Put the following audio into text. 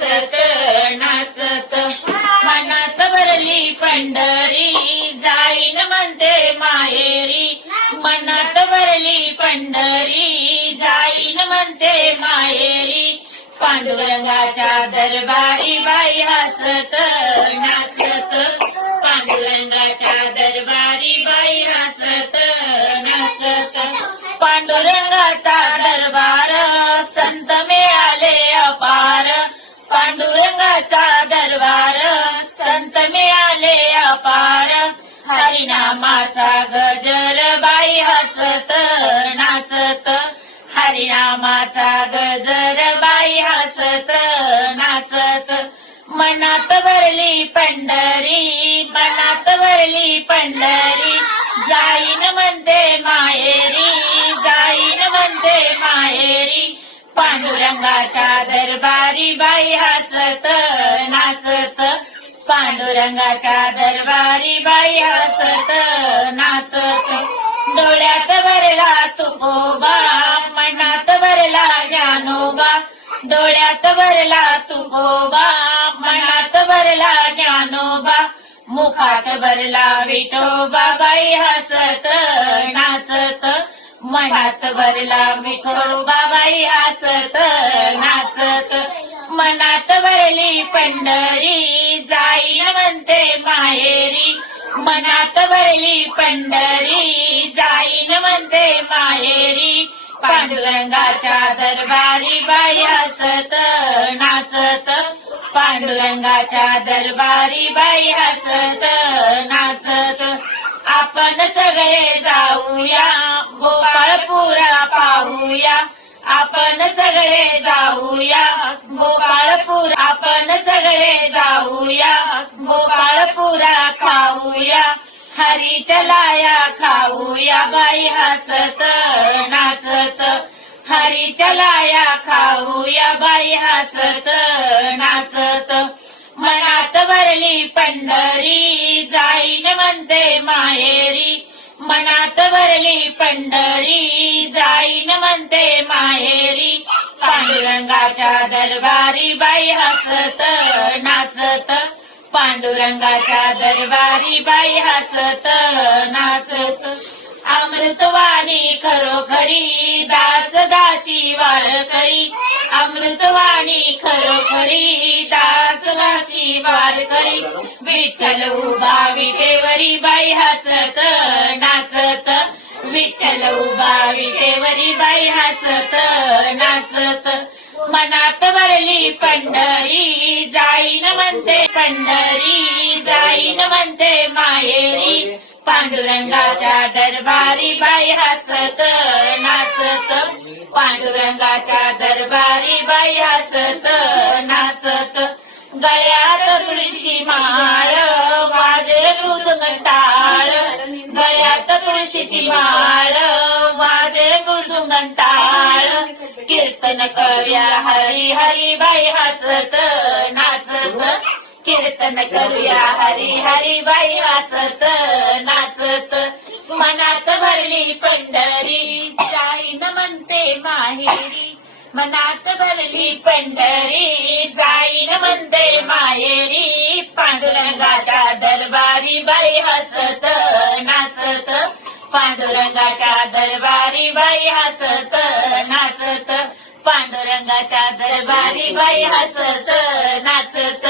हसत नाचत मनात भरली पंढरी जाईन म्हणते माहेरी. मनात भरली पंढरी जाईन म्हणते माहेरी. पांडुरंगाच्या दरबारी बाई हसत नाचत संतांचा दरबार संत मिळाले अपार. हरिनामाचा गजर बाई हसत नाचत. हरिनामाचा गजर बाई हसत नाचत. मनात भरली पंढरी मनात भरली पंढरी. जाईन म्हणते माहेरी जाईन म्हणते माहेरी. पांडुरंगाच्या दरबार पांडुरंगाच्या दरबारी बाई हसत नाचत. डोळ्यात भरला तुकोबा मनात भरला ज्ञानोबा. डोळ्यात भरला तुकोबा मनात भरला ज्ञानोबा. मुखात भरला विठोबा बाई हसत नाचत. मनात भरला विठोबा बाई हसत नाचत. मनात भरली पंढरी माहेरी. मनात भरली पंढरी जाईन म्हणते माहेरी. पांडुरंगाच्या दरबारी बाई हसत नाचत. पांडुरंगाच्या दरबारी बाई हसत नाचत. आपण सगळे जा खाऊया हरीच्या लाया खाऊया बाई हसत नाचत. हरीच्या लाया खाऊया बाई हसत नाचत. मनात भरली पंढरी जाईन म्हणते माहेरी. मनात भरली पंढरी जाईन म्हणते माहेरी. पांडुरंगाच्या दरबारी बाई हसत. रंगाच्या दरबारी बाई हसत नाचत. अमृतवाणी खरोखरी दास दासी वारकरी. अमृतवाणी खरोखरी दास दासी वारकरी. विठ्ठल उभा विटेवरी बाई हसत नाचत. विठ्ठल उभा विटेवरी बाई हसत नाचत. मनात भरली पंढरी जाय म्हणते पंढरी जाईन म्हणते माहेरी. पांडुरंगाच्या दरबारी बाई हसत नाचत. पांडुरंगाच्या दरबारी बाई हसत नाचत. गळ्यात तुळशी माळ वाजे मृदुंग टाळ गळ्यात तुळशीची माळ वाजे मृदुंग टाळ कीर्तन करूया हरी हरी बाई हसत ना कीर्तन करूया. हरी हरी बाई वासत नाचत. मनात भरली पंढरी. जाईन म्हणते माहेरी. मनात भरली पंढरी. जाईन म्हणते माहेरी. पांडुरंगाच्या दरबारी बाई हसत नाचत. पांडुरंगाच्या दरबारी बाई हसत रंगाच्या दरबारी बाई हसत नाचत.